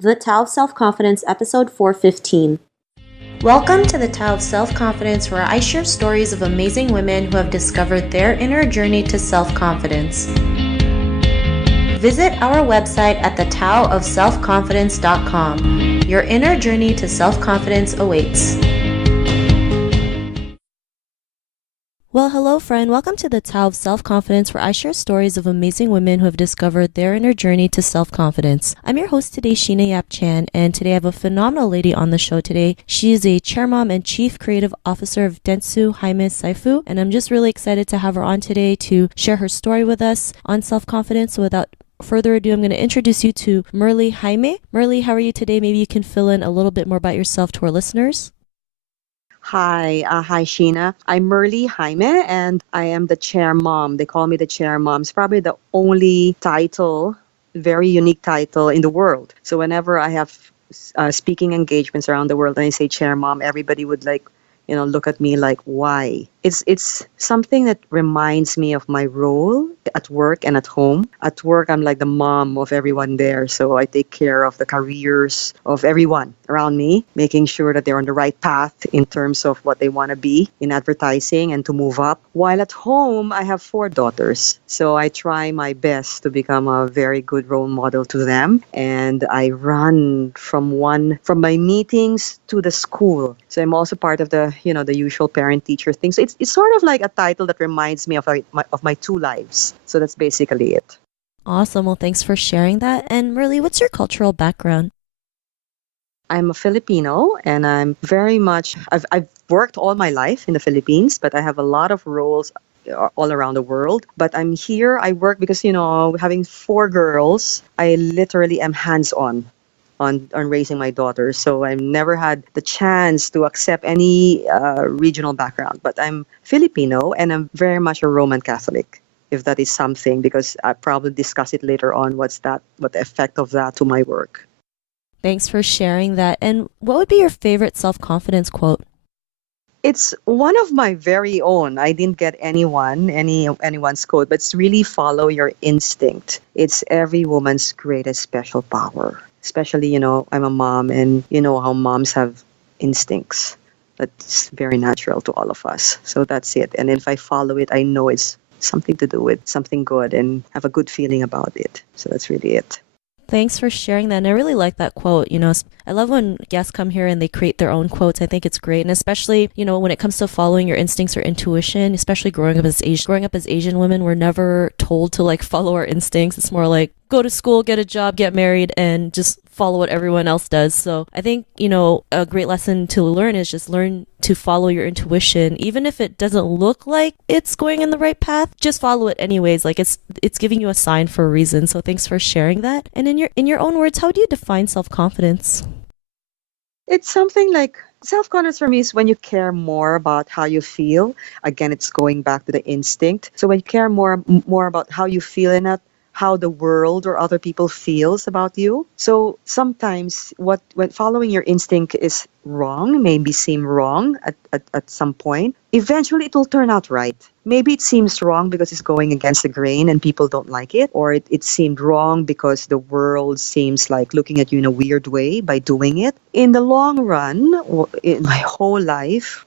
The Tao of Self-Confidence, episode 415. Welcome to the Tao of Self-Confidence, where I share stories of amazing women who have discovered their inner journey to self-confidence. Visit our website at thetaoofselfconfidence.com. Your inner journey to self-confidence awaits. Well, hello, friend. Welcome to the Tao of Self-Confidence, where I share stories of amazing women who have discovered their inner journey to self-confidence. I'm your host today, Sheena Yap Chan, and today I have a phenomenal lady on the show today. She is a Chairmom and Chief Creative Officer of Dentsu Jayme Syfu, and I'm just really excited to have her on today to share her story with us on self-confidence. So without further ado, I'm going to introduce you to Merlee Jayme. Merlee, how are you today? Maybe you can fill in a little bit more about yourself to our listeners. Hi, Sheena. I'm Merlee Jayme, and I am the chair mom. They call me the chair mom. It's probably the only title, very unique title in the world. So whenever I have speaking engagements around the world and I say chair mom, everybody would look at me like, why? It's something that reminds me of my role at work and at home. At work, I'm like the mom of everyone there. So I take care of the careers of everyone around me, making sure that they're on the right path in terms of what they want to be in advertising and to move up. While at home, I have 4 daughters. So I try my best to become a very good role model to them. And I run from my meetings to the school. So I'm also part of the usual parent-teacher thing. So it's sort of like a title that reminds me of my 2 lives. So that's basically it. Awesome. Well, thanks for sharing that. And Merlee, what's your cultural background? I'm a Filipino, and I'm very much, I've worked all my life in the Philippines, but I have a lot of roles all around the world. But I'm here, I work because, having 4 girls, I literally am hands-on on raising my daughters. So I've never had the chance to accept any regional background. But I'm Filipino, and I'm very much a Roman Catholic, if that is something, because I probably discuss it later on, what the effect of that to my work. Thanks for sharing that. And what would be your favorite self-confidence quote? It's one of my very own. I didn't get anyone's quote, but it's really follow your instinct. It's every woman's greatest special power. Especially, I'm a mom, and you know how moms have instincts. That's very natural to all of us. So that's it. And if I follow it, I know it's something to do with something good and have a good feeling about it. So that's really it. Thanks for sharing that. And I really like that quote. I love when guests come here and they create their own quotes. I think it's great. And especially, when it comes to following your instincts or intuition, especially growing up as Asian women, we're never told to follow our instincts. It's more like go to school, get a job, get married, and just follow what everyone else does. So I think, a great lesson to learn is just learn to follow your intuition. Even if it doesn't look like it's going in the right path, just follow it anyways. It's giving you a sign for a reason. So thanks for sharing that. And in your own words, how do you define self-confidence? It's something like self-confidence for me is when you care more about how you feel. Again, it's going back to the instinct. So when you care more about how you feel and not how the world or other people feels about you. So sometimes when following your instinct is wrong, maybe seem wrong at some point, eventually it will turn out right. Maybe it seems wrong because it's going against the grain and people don't like it, or it seemed wrong because the world seems like looking at you in a weird way by doing it. In the long run, in my whole life,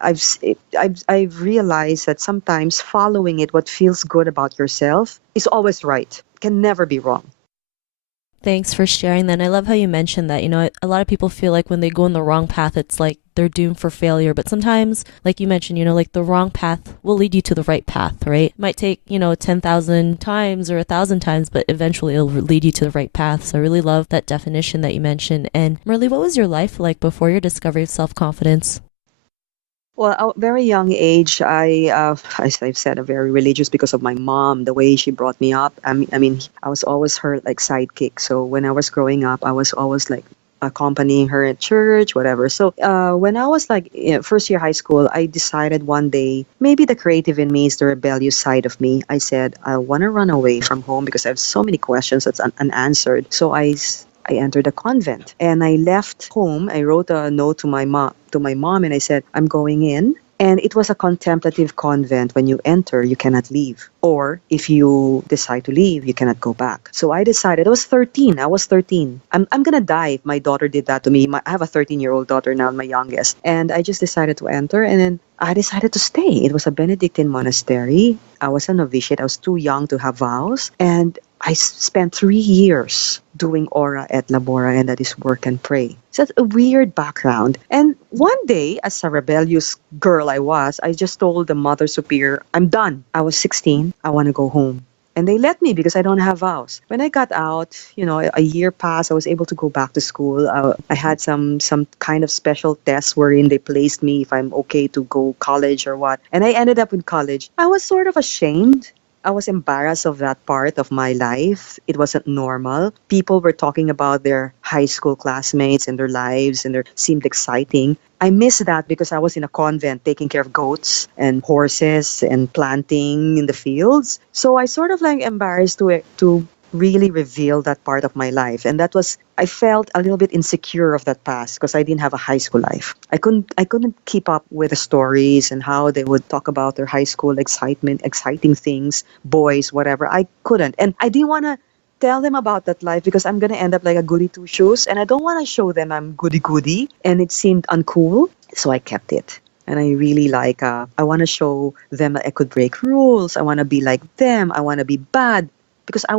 I've realized that sometimes following it, what feels good about yourself, is always right. Can never be wrong. Thanks for sharing that. And I love how you mentioned that, a lot of people feel like when they go in the wrong path, it's like they're doomed for failure. But sometimes, like you mentioned, the wrong path will lead you to the right path, right? It might take, 10,000 times or 1,000 times, but eventually it'll lead you to the right path. So I really love that definition that you mentioned. And Merlee, what was your life like before your discovery of self-confidence? Well, at a very young age, as I've said, I'm very religious because of my mom, the way she brought me up. I mean, I was always her sidekick. So when I was growing up, I was always accompanying her at church, whatever. So when I was first year high school, I decided one day, maybe the creative in me is the rebellious side of me. I said, I want to run away from home because I have so many questions that's unanswered. So I entered a convent and I left home. I wrote a note to my mom and I said, I'm going in And it was a contemplative convent. When you enter, you cannot leave. Or if you decide to leave, you cannot go back. So I decided, I was 13. I was 13. I'm going to die if my daughter did that to me. I have a 13-year-old daughter now, my youngest. And I just decided to enter. And then I decided to stay. It was a Benedictine Monastery. I was a novitiate. I was too young to have vows. And I spent 3 years doing Ora et Labora, and that is work and pray. So that's a weird background. And one day, as a rebellious girl I just told the Mother Superior, I'm done. I was 16. I want to go home. And they let me because I don't have vows. When I got out, a year passed. I was able to go back to school. I had some kind of special test wherein they placed me if I'm okay to go college or what. And I ended up in college. I was sort of ashamed. I was embarrassed of that part of my life. It wasn't normal. People were talking about their high school classmates and their lives, and it seemed exciting. I missed that because I was in a convent taking care of goats and horses and planting in the fields. So I sort of embarrassed to really reveal that part of my life. And I felt a little bit insecure of that past because I didn't have a high school life. I couldn't keep up with the stories and how they would talk about their high school exciting things, boys, whatever. I couldn't. And I didn't want to tell them about that life because I'm going to end up like a goody two shoes. And I don't want to show them I'm goody. And it seemed uncool. So I kept it. And I really I want to show them that I could break rules. I want to be like them. I want to be bad. Because I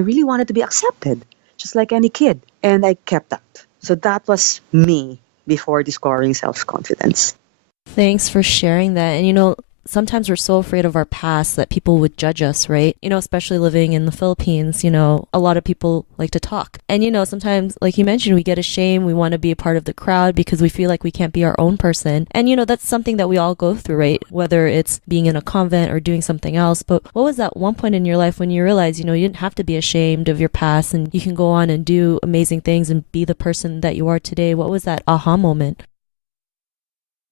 really wanted to be accepted, just like any kid. And I kept that. So that was me before discovering self-confidence. Thanks for sharing that. And sometimes we're so afraid of our past that people would judge us, right? Especially living in the Philippines, a lot of people like to talk. And, sometimes, like you mentioned, we get ashamed. We want to be a part of the crowd because we feel like we can't be our own person. And, that's something that we all go through, right? Whether it's being in a convent or doing something else. But what was that one point in your life when you realized, you didn't have to be ashamed of your past and you can go on and do amazing things and be the person that you are today? What was that aha moment?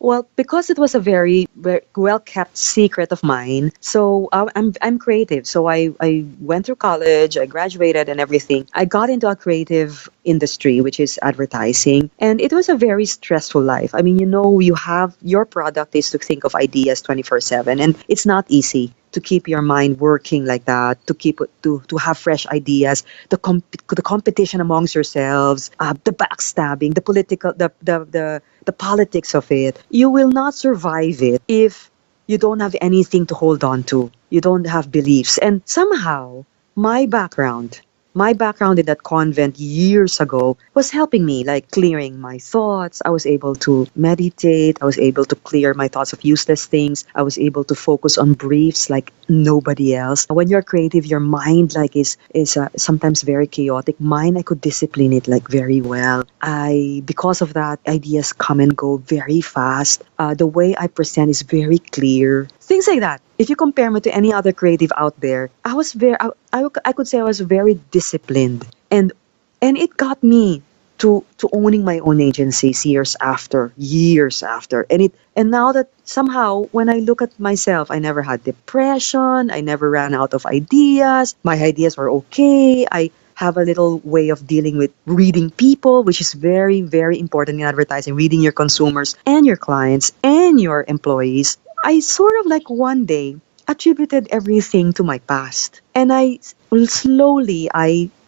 Well, because it was a very, very well-kept secret of mine, so I'm creative. So I went through college, I graduated and everything. I got into a creative industry, which is advertising, and it was a very stressful life. I mean, you have your product is to think of ideas 24/7, and it's not easy to keep your mind working like that, to have fresh ideas, the competition amongst yourselves, the backstabbing, the political, the politics of it. You will not survive it if you don't have anything to hold on to. You don't have beliefs. And somehow, my background in that convent years ago was helping me, like clearing my thoughts. I was able to meditate. I was able to clear my thoughts of useless things. I was able to focus on briefs like nobody else. When you're creative, your mind is sometimes very chaotic. Mine, I could discipline it like very well. Because of that, ideas come and go very fast. The way I present is very clear. Things like that. If you compare me to any other creative out there, I could say I was very disciplined, and it got me to owning my own agencies years after, and now that somehow when I look at myself, I never had depression, I never ran out of ideas, my ideas were okay. I have a little way of dealing with reading people, which is very, very important in advertising, reading your consumers and your clients and your employees. I sort of one day attributed everything to my past. And I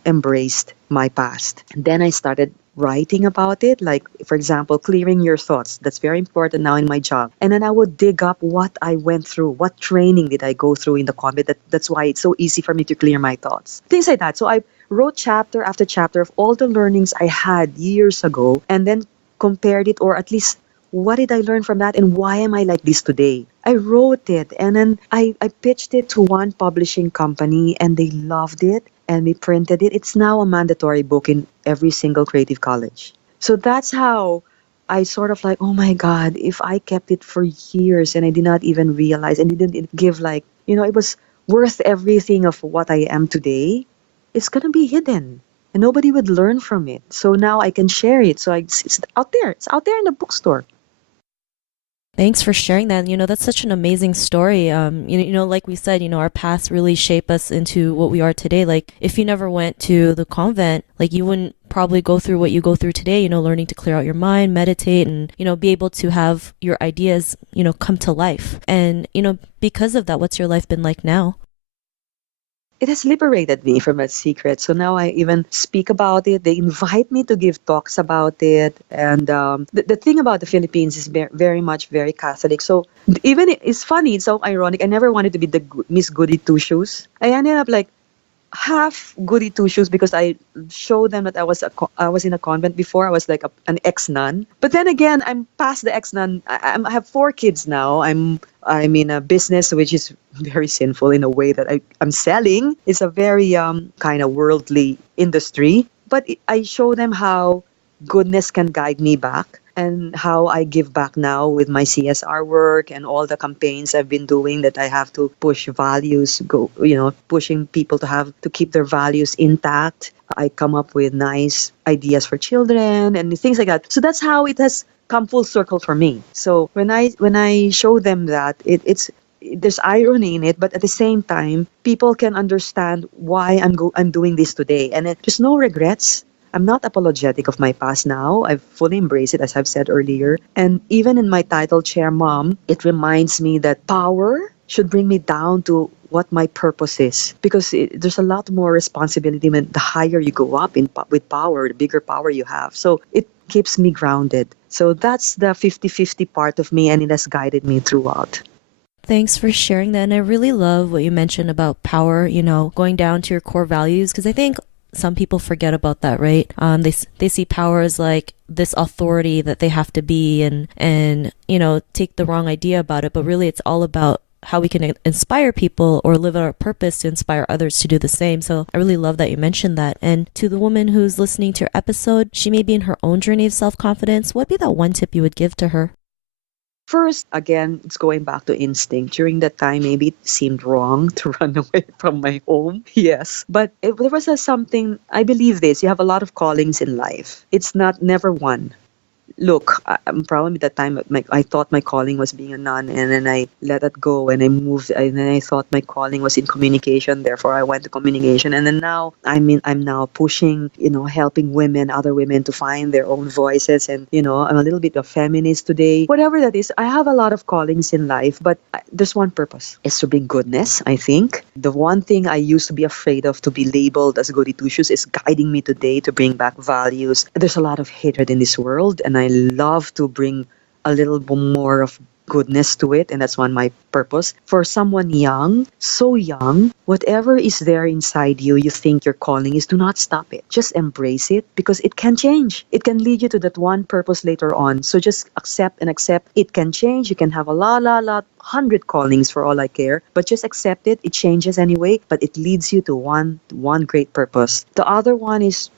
embraced my past. And then I started writing about it, like, for example, clearing your thoughts. That's very important now in my job. And then I would dig up what I went through, what training did I go through in the convent. That's why it's so easy for me to clear my thoughts. Things like that. So I wrote chapter after chapter of all the learnings I had years ago and then compared it, or at least what did I learn from that and why am I like this today? I wrote it and then I pitched it to one publishing company and they loved it and we printed it. It's now a mandatory book in every single creative college. So that's how I sort of oh my God, if I kept it for years and I did not even realize and didn't give it was worth everything of what I am today, it's going to be hidden. And nobody would learn from it. So now I can share it. So it's out there. It's out there in the bookstore. Thanks for sharing that. That's such an amazing story. Like we said, our paths really shape us into what we are today. Like, if you never went to the convent, like, you wouldn't probably go through what you go through today, learning to clear out your mind, meditate, and, be able to have your ideas, come to life. And, because of that, what's your life been like now? It has liberated me from that secret. So now I even speak about it. They invite me to give talks about it. And the thing about the Philippines is very much very Catholic. So even it's funny, it's so ironic. I never wanted to be the Miss Goody Two Shoes. I ended up like half goody two shoes because I showed them that I was in a convent before. I was like an ex-nun. But then again, I'm past the ex-nun. I have 4 kids now. I'm in a business which is very sinful in a way that I'm selling. It's a very kind of worldly industry. But I show them how goodness can guide me back, and how I give back now with my CSR work and all the campaigns I've been doing, that I have to push values, pushing people to keep their values intact. I come up with nice ideas for children and things like that. So that's how it has come full circle for me. So when I show them that, there's irony in it, but at the same time, people can understand why I'm doing this today, and there's no regrets. I'm not apologetic of my past now. I've fully embraced it, as I've said earlier. And even in my title, Chair Mom, it reminds me that power should bring me down to what my purpose is. Because there's a lot more responsibility when the higher you go up with power, the bigger power you have. So it keeps me grounded. So that's the 50-50 part of me, and it has guided me throughout. Thanks for sharing that. And I really love what you mentioned about power, going down to your core values, because I think some people forget about that, right? They see power as like this authority that they have to be, and take the wrong idea about it. But really, it's all about how we can inspire people or live our purpose to inspire others to do the same. So I really love that you mentioned that. And to the woman who's listening to your episode, she may be in her own journey of self-confidence. What'd be that one tip you would give to her? First, again, it's going back to instinct. During that time, maybe it seemed wrong to run away from my home. Yes. But there was something, I believe this, you have a lot of callings in life. It's never one. Look, I'm probably at that time, I thought my calling was being a nun, and then I let it go, and I moved, and then I thought my calling was in communication, therefore I went to communication, and then now I'm now pushing, helping other women to find their own voices, and I'm a little bit of feminist today. Whatever that is, I have a lot of callings in life, but there's one purpose: is to bring goodness. I think the one thing I used to be afraid of, to be labeled as goody two shoes, is guiding me today to bring back values. There's a lot of hatred in this world, and I love to bring a little more of goodness to it, and that's my purpose. For someone young, so young, whatever is there inside you, you think your calling is, do not stop it. Just embrace it, because it can change. It can lead you to that one purpose later on. So just accept it can change. You can have a lot, 100 callings for all I care, but just accept it. It changes anyway, but it leads you to one great purpose. The other one is,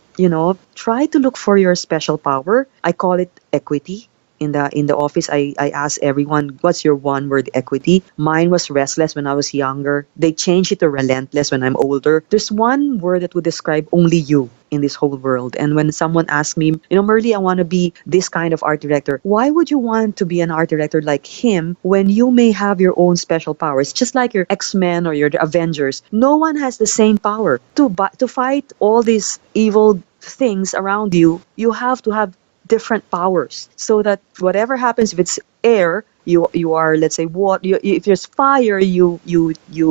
try to look for your special power. I call it equity. In the office, I ask everyone, what's your one word equity? Mine was restless when I was younger. They changed it to relentless when I'm older. There's one word that would describe only you in this whole world. And when someone asks me, Merlee, I want to be this kind of art director. Why would you want to be an art director like him when you may have your own special powers? Just like your X-Men or your Avengers. No one has the same power. To fight all these evil things around you, you have to have different powers, so that whatever happens, if it's air, you are, let's say, water. If there's fire, you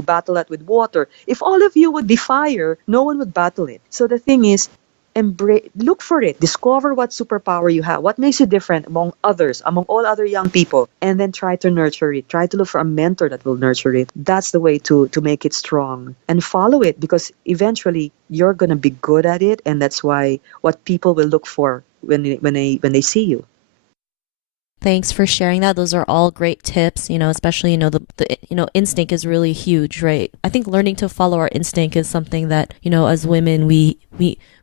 battle that with water. If all of you would be fire, no one would battle it. So the thing is, look for it, discover what superpower you have, what makes you different among all other young people, and then try to nurture it. Try to look for a mentor that will nurture it. That's the way to make it strong, and follow it, because eventually you're going to be good at it, and that's what people will look for when they see you. Thanks for sharing that. Those are all great tips, especially, the instinct is really huge, right? I think learning to follow our instinct is something that, as women, we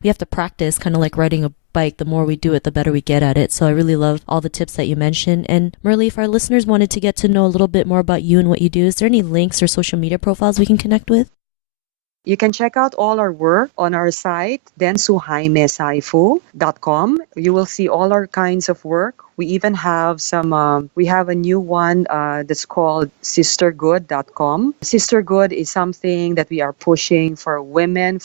have to practice, kind of like riding a bike. The more we do it, the better we get at it. So I really love all the tips that you mentioned. And Merlee, if our listeners wanted to get to know a little bit more about you and what you do, is there any links or social media profiles we can connect with? You can check out all our work on our site, DentsuJaymeSyfu.com. You will see all our kinds of work. We even have we have a new one that's called sistergood.com. Sistergood is something that we are pushing for women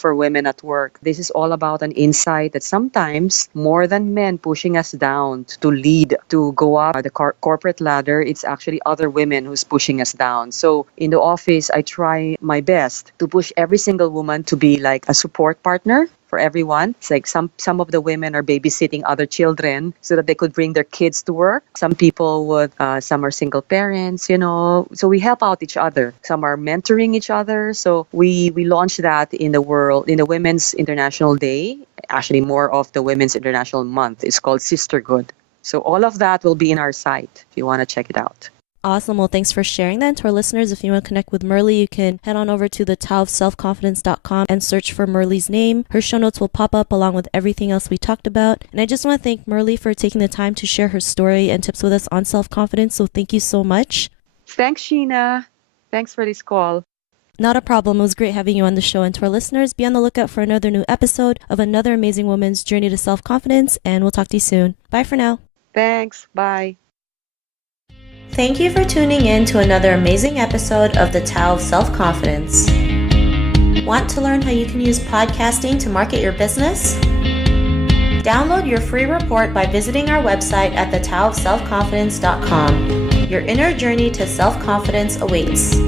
at work. This is all about an insight that sometimes more than men pushing us down to lead, to go up the corporate ladder, it's actually other women who's pushing us down. So in the office, I try my best to push every single woman to be like a support partner for everyone. It's like some of the women are babysitting other children so that they could bring their kids to work. Some people would, some are single parents, you know. So we help out each other. Some are mentoring each other. So we launched that in the Women's International Day. Actually, more of the Women's International Month. It's called Sisterhood. So all of that will be in our site if you want to check it out. Awesome. Well, thanks for sharing that. And to our listeners, if you want to connect with Merlee, you can head on over to the taoofselfconfidence.com and search for Merlee's name. Her show notes will pop up along with everything else we talked about. And I just want to thank Merlee for taking the time to share her story and tips with us on self-confidence. So thank you so much. Thanks, Sheena. Thanks for this call. Not a problem. It was great having you on the show. And to our listeners, be on the lookout for another new episode of another amazing woman's journey to self-confidence. And we'll talk to you soon. Bye for now. Thanks. Bye. Thank you for tuning in to another amazing episode of the Tao of Self-Confidence. Want to learn how you can use podcasting to market your business? Download your free report by visiting our website at thetaoofselfconfidence.com. Your inner journey to self-confidence awaits.